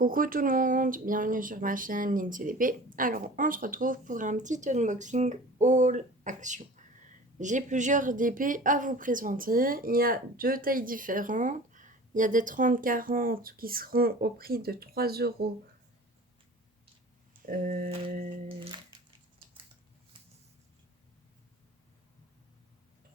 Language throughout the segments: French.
Coucou tout le monde, bienvenue sur ma chaîne LinCDP. Alors on se retrouve pour un petit unboxing haul action. J'ai plusieurs DP à vous présenter, il y a deux tailles différentes. Il y a des 30-40 qui seront au prix de 3 euros. 3,99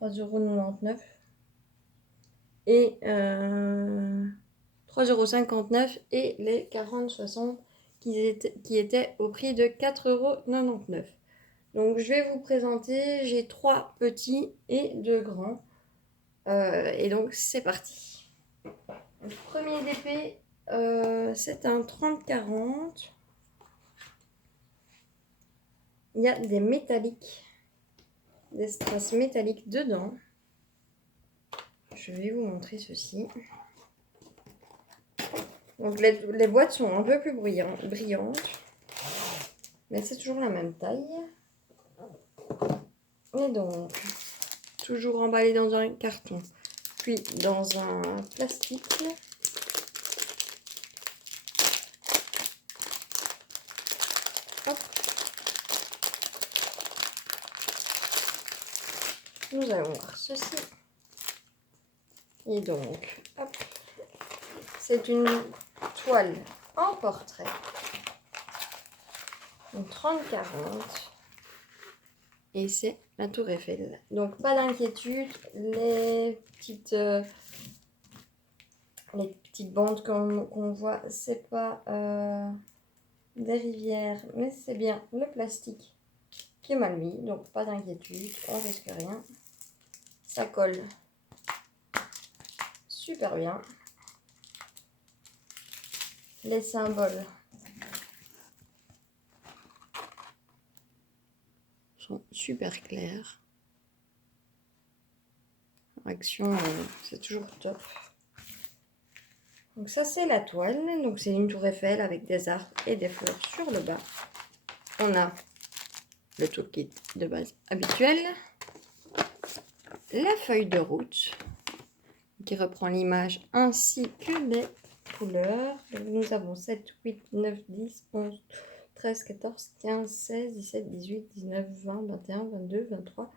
€ et 3,59 € et les 40-60 qui étaient au prix de 4,99 €. Donc je vais vous présenter, j'ai 3 petits et 2 grands. Et donc c'est parti. Le premier DP, c'est un 30-40. Il y a des métalliques, des strass métalliques dedans. Je vais vous montrer ceci. Donc les boîtes sont un peu plus brillantes, mais c'est toujours la même taille. Et donc, toujours emballé dans un carton, puis dans un plastique. Hop. Nous allons voir ceci. Et donc, hop, c'est une toile en portrait. Une 30-40. Et c'est la Tour Eiffel. Donc pas d'inquiétude, les petites bandes qu'on voit, c'est pas des rivières, mais c'est bien le plastique qui est mal mis. Donc pas d'inquiétude, on risque rien. Ça colle super bien. Les symboles sont super clairs. Action, c'est toujours top. Donc ça c'est la toile. Donc c'est une tour Eiffel avec des arbres et des fleurs sur le bas. On a le toolkit de base habituel, la feuille de route qui reprend l'image ainsi que les couleurs. Donc nous avons 7, 8, 9, 10, 11, 13, 14, 15, 16, 17, 18, 19, 20, 21, 22, 23,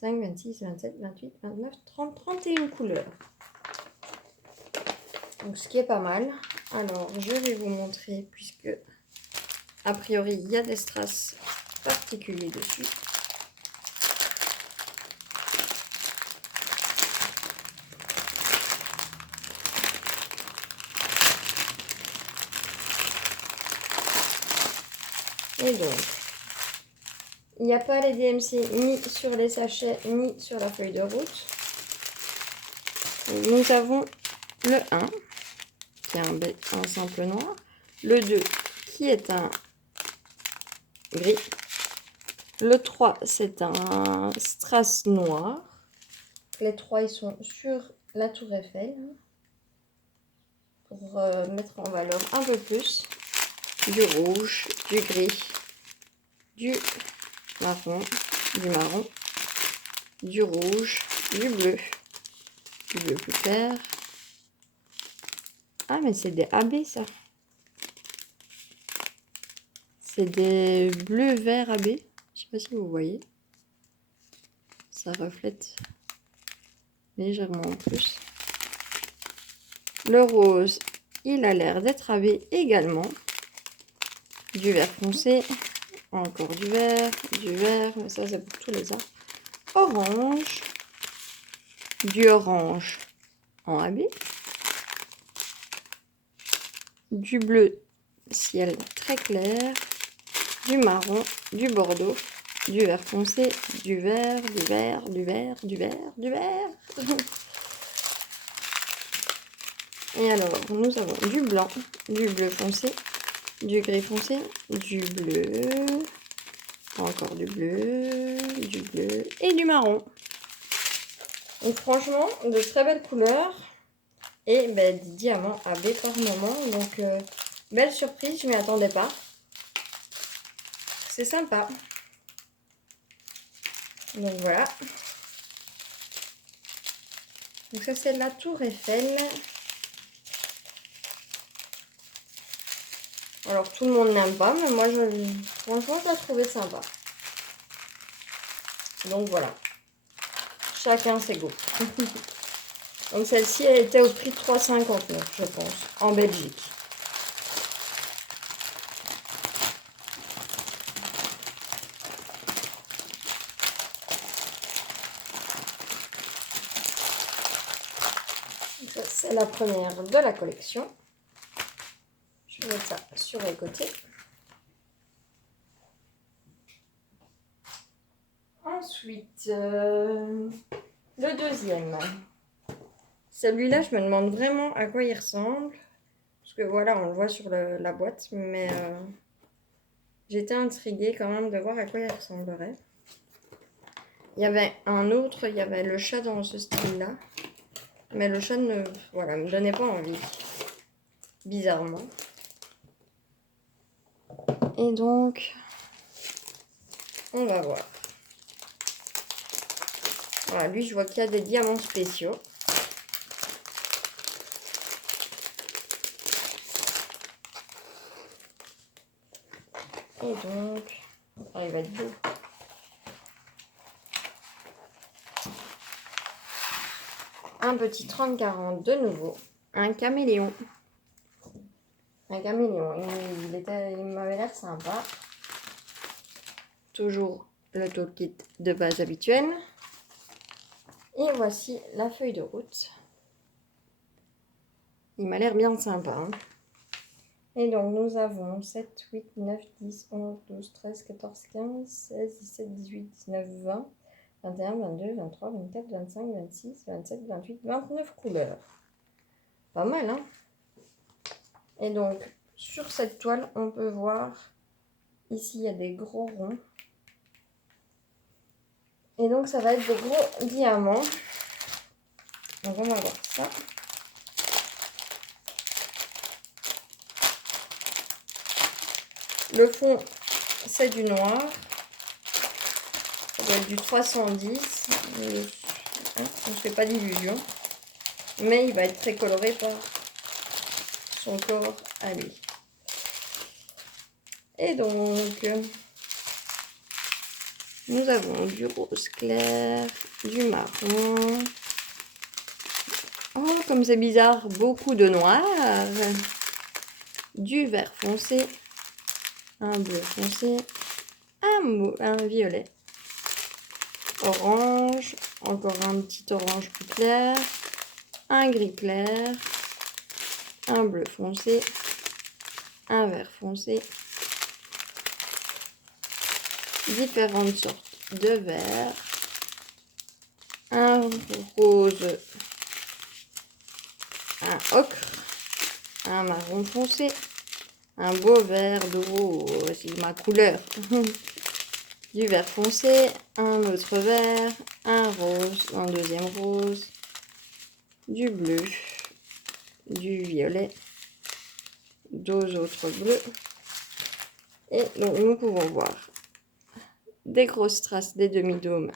25, 26, 27, 28, 29, 30, 31 couleurs. Donc ce qui est pas mal. Alors je vais vous montrer, puisque a priori il y a des strass particuliers dessus. Et donc, il n'y a pas les DMC ni sur les sachets ni sur la feuille de route. Nous avons le 1 qui est un simple noir, le 2 qui est un gris, le 3 c'est un strass noir. Les 3 ils sont sur la Tour Eiffel pour mettre en valeur un peu plus du rouge, du gris, du marron, du rouge, du bleu plus clair. Ah mais c'est des AB ça. C'est des bleus verts AB. Je sais pas si vous voyez. Ça reflète légèrement en plus. Le rose, il a l'air d'être AB également. Du vert foncé, encore du vert, mais ça c'est pour tous les arbres. Orange, du orange en AB, du bleu ciel très clair, du marron, du bordeaux, du vert foncé, du vert, du vert, du vert, du vert, du vert. Et alors, nous avons du blanc, du bleu foncé, du gris foncé, du bleu, encore du bleu et du marron. Donc franchement, de très belles couleurs et des diamants AB par moment. Donc belle surprise, je ne m'y attendais pas. C'est sympa. Donc voilà. Donc ça c'est la Tour Eiffel. Alors tout le monde n'aime pas, mais moi franchement je la trouvais sympa. Donc voilà. Chacun ses goûts. Donc celle-ci elle était au prix de 3,59 je pense, en Belgique. C'est la première de la collection. Je vais mettre ça sur les côtés. Ensuite, le deuxième. Celui-là, je me demande vraiment à quoi il ressemble. Parce que voilà, on le voit sur la boîte. Mais j'étais intriguée quand même de voir à quoi il ressemblerait. Il y avait un autre, il y avait le chat dans ce style-là. Mais le chat ne me donnait pas envie. Bizarrement. Et donc, on va voir. Voilà, lui, je vois qu'il y a des diamants spéciaux. Et donc, il va être beau. Un petit 30-40 de nouveau. Un caméléon. Un caméléon. Il m'avait l'air sympa. Toujours le toolkit de base habituel. Et voici la feuille de route. Il m'a l'air bien sympa. Hein. Et donc nous avons 7, 8, 9, 10, 11, 12, 13, 14, 15, 16, 17, 18, 19, 20, 21, 22, 23, 24, 25, 26, 27, 28, 29 couleurs. Pas mal, hein? Et donc, sur cette toile, on peut voir, ici, il y a des gros ronds. Et donc, ça va être de gros diamants. Donc, on va voir ça. Le fond, c'est du noir. Ça doit être du 310. On ne se fait pas d'illusion. Mais il va être très coloré par son corps à lui. Et donc, nous avons du rose clair, du marron. Oh, comme c'est bizarre, beaucoup de noir. Du vert foncé, un bleu foncé, un violet, orange, encore un petit orange plus clair, un gris clair, un bleu foncé, un vert foncé, différentes sortes de vert, un rose, un ocre, un marron foncé, un beau vert d'eau, c'est ma couleur, du vert foncé, un autre vert, un rose, un deuxième rose, du bleu, du violet, deux autres bleus. Et donc nous pouvons voir des grosses traces des demi-dômes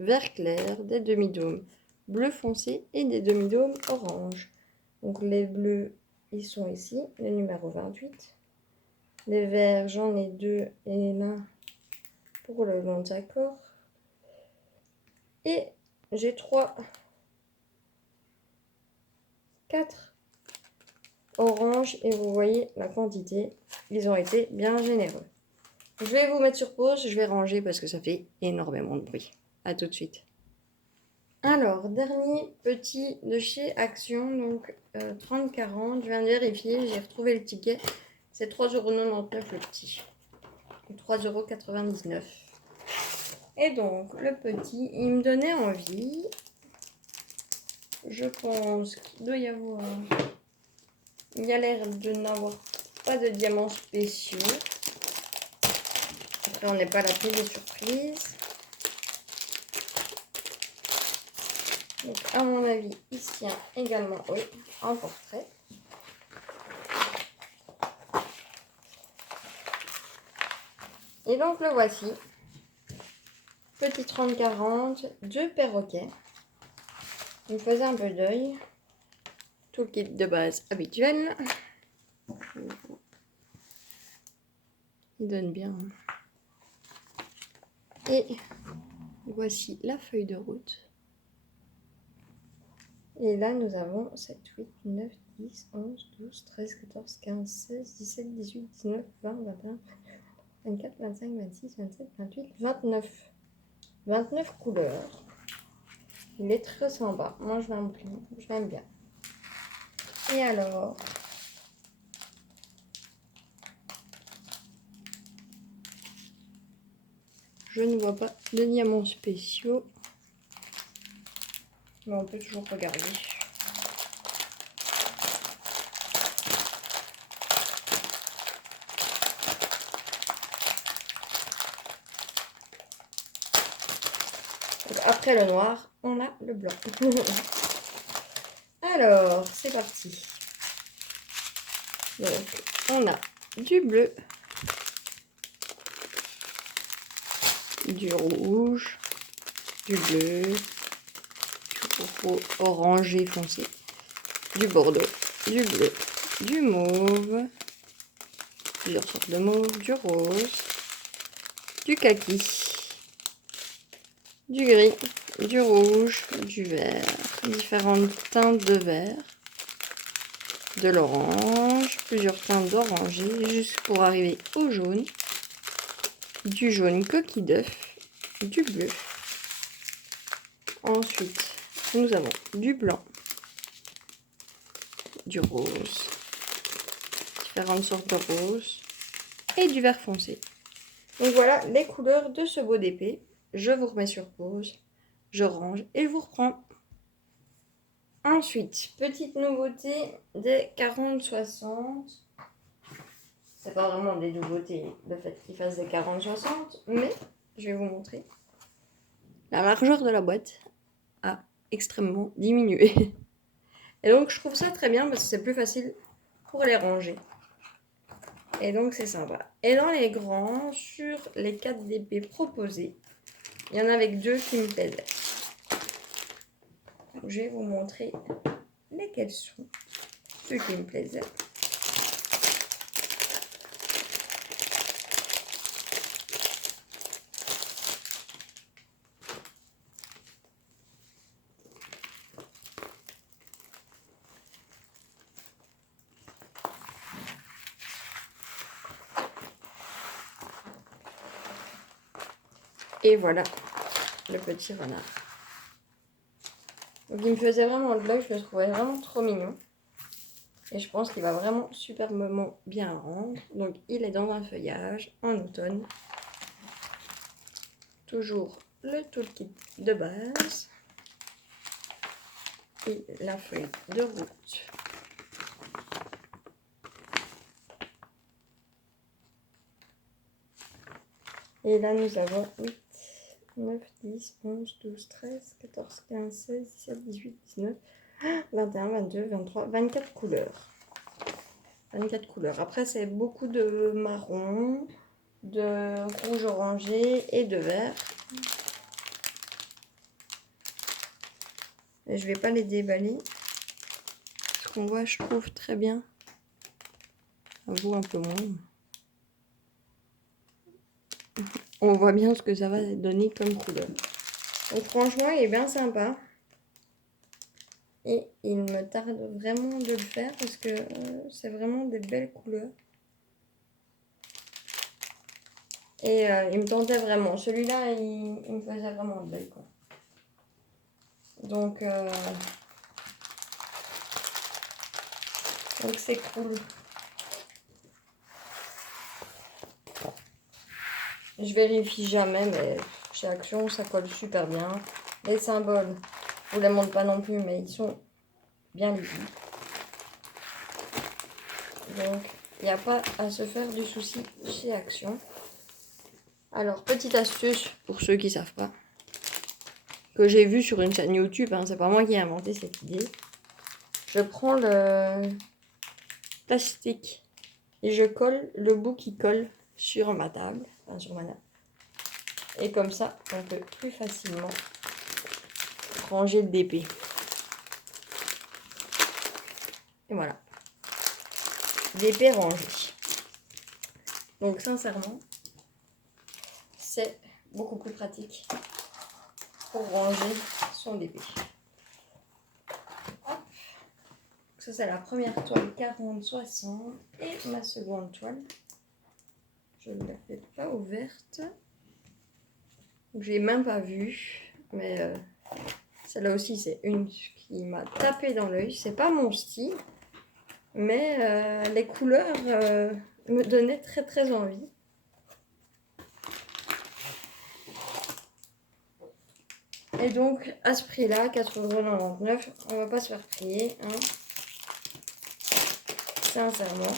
vert clair, des demi-dômes bleu foncé et des demi-dômes orange. Donc les bleus, ils sont ici, le numéro 28. Les verts, j'en ai deux et l'un pour le long de sa corde. Et j'ai 4 orange et vous voyez la quantité, ils ont été bien généreux. Je vais vous mettre sur pause, je vais ranger parce que ça fait énormément de bruit. A tout de suite. Alors, dernier petit de chez Action, donc 30-40, je viens de vérifier, j'ai retrouvé le ticket, c'est 3,99 € le petit, 3,99 €. Et donc, le petit, il me donnait envie, je pense qu'il doit y avoir... Il y a l'air de n'avoir pas de diamants spéciaux. Après, on n'est pas à l'abri des surprises. Donc, à mon avis, il se tient également, oui, un portrait. Et donc, le voici. Petit 30-40, 2 perroquets. Il me faisait un peu d'œil. Tout le kit de base habituel. Il donne bien. Et voici la feuille de route. Et là, nous avons 7, 8, 9, 10, 11, 12, 13, 14, 15, 16, 17, 18, 19, 20, 21, 24, 25, 26, 27, 28, 29. 29 couleurs. Il est très sympa. Moi, je l'aime bien. Et alors, je ne vois pas de diamants spéciaux. Mais on peut toujours regarder. Donc, après le noir, on a le blanc. Alors, c'est parti. Donc, on a du bleu, du rouge, du bleu, du orangé foncé, du bordeaux, du bleu, du mauve, plusieurs sortes de mauve, du rose, du kaki, du gris, du rouge, du vert, différentes teintes de vert, de l'orange, plusieurs teintes d'orangé, jusqu'à arriver au jaune, du jaune coquille d'œuf, du bleu. Ensuite, nous avons du blanc, du rose, différentes sortes de rose et du vert foncé. Donc voilà les couleurs de ce beau d'épée. Je vous remets sur pause, je range et je vous reprends. Ensuite, petite nouveauté des 40-60. C'est pas vraiment des nouveautés le fait qu'ils fassent des 40-60, mais je vais vous montrer. La largeur de la boîte a extrêmement diminué. Et donc je trouve ça très bien parce que c'est plus facile pour les ranger. Et donc c'est sympa. Et dans les grands, sur les 4 DP proposés, il y en a avec 2 qui me plaisaient. Donc, je vais vous montrer lesquels sont ceux qui me plaisaient. Et voilà le petit renard. Donc il me faisait vraiment de l'œil, je le trouvais vraiment trop mignon. Et je pense qu'il va vraiment superbement bien rendre. Donc il est dans un feuillage en automne. Toujours le toolkit de base. Et la feuille de route. Et là nous avons 8, 9, 10, 11, 12, 13, 14, 15, 16, 17, 18, 19, 21, 22, 23, 24 couleurs. 24 couleurs. Après, c'est beaucoup de marron, de rouge orangé et de vert. Et je vais pas les déballer. Ce qu'on voit, je trouve très bien. À vous, un peu moins. On voit bien ce que ça va donner comme couleur. Donc franchement, il est bien sympa. Et il me tarde vraiment de le faire parce que c'est vraiment des belles couleurs. Et il me tentait vraiment. Celui-là, il me faisait vraiment de l'œil, quoi. Donc c'est cool. Je vérifie jamais, mais chez Action, ça colle super bien. Les symboles, je vous les montre pas non plus, mais ils sont bien lisibles. Donc, il n'y a pas à se faire du souci chez Action. Alors, petite astuce pour ceux qui ne savent pas, que j'ai vu sur une chaîne YouTube, hein, c'est pas moi qui ai inventé cette idée. Je prends le plastique et je colle le bout qui colle sur ma table, enfin sur ma nappe. Et comme ça, on peut plus facilement ranger le DP. Et voilà. DP rangé. Donc sincèrement, c'est beaucoup plus pratique pour ranger son bébé. Hop. Ça c'est la première toile 40-60 et ma seconde toile. Je ne la fais pas ouverte. J'ai même pas vu, mais celle-là aussi c'est une qui m'a tapé dans l'œil. C'est pas mon style, mais les couleurs me donnaient très très envie. Et donc à ce prix-là, 4,99 €, on va pas se faire prier, hein. Sincèrement.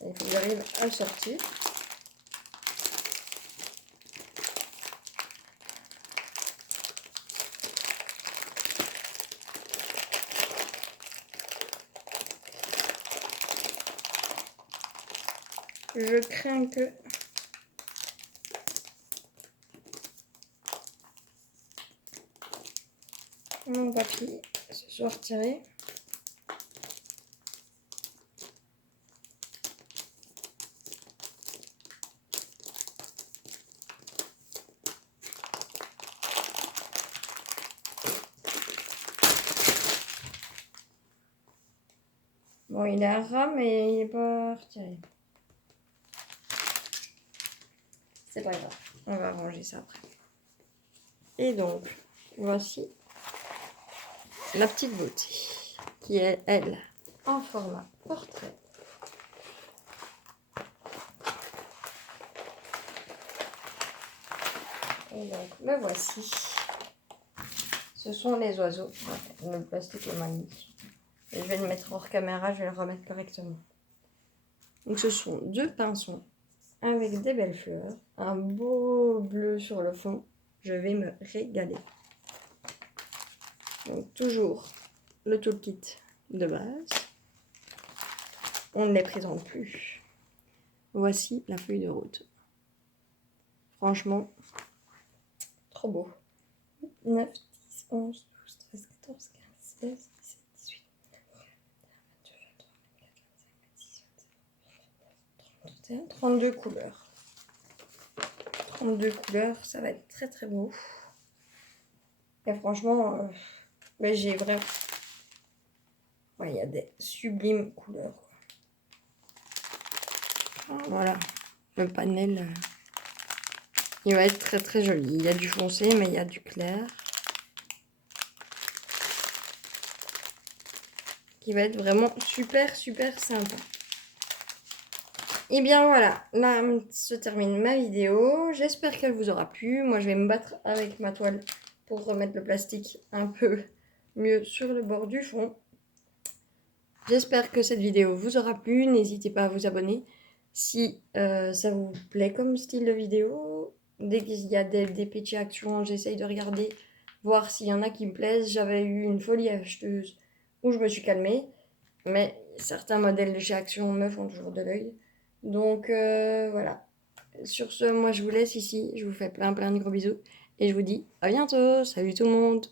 Il faut que j'arrive à le sortir. Je crains que mon papier se soit retiré. Bon, il est à ras, mais il n'est pas retiré. C'est pas grave, on va ranger ça après. Et donc, voici la petite beauté, qui est, elle, en format portrait. Et donc, le voici. Ce sont les oiseaux. Ouais, le plastique est magnifique. Et je vais le mettre hors caméra, je vais le remettre correctement. Donc, ce sont 2 pinsons avec des belles fleurs, un beau bleu sur le fond. Je vais me régaler. Donc toujours le toolkit de base. On ne les présente plus. Voici la feuille de route. Franchement, trop beau. 9, 10, 11, 12, 13, 14, 15, 16, 17, 18, 22, 23, 24, 25, 26, 27, 31, 32 couleurs. 32 couleurs, ça va être très très beau. Et franchement, mais j'ai vraiment... Ouais, il y a des sublimes couleurs. Voilà, le panel, il va être très très joli. Il y a du foncé, mais il y a du clair. Qui va être vraiment super super sympa. Et bien voilà, là se termine ma vidéo. J'espère qu'elle vous aura plu. Moi je vais me battre avec ma toile pour remettre le plastique un peu mieux sur le bord du fond. J'espère que cette vidéo vous aura plu. N'hésitez pas à vous abonner si ça vous plaît comme style de vidéo. Dès qu'il y a des petites actions, j'essaye de regarder, voir s'il y en a qui me plaisent. J'avais eu une folie acheteuse où je me suis calmée. Mais certains modèles de chez Action me font toujours de l'œil. Donc voilà. Sur ce, moi je vous laisse ici. Je vous fais plein de gros bisous. Et je vous dis à bientôt. Salut tout le monde.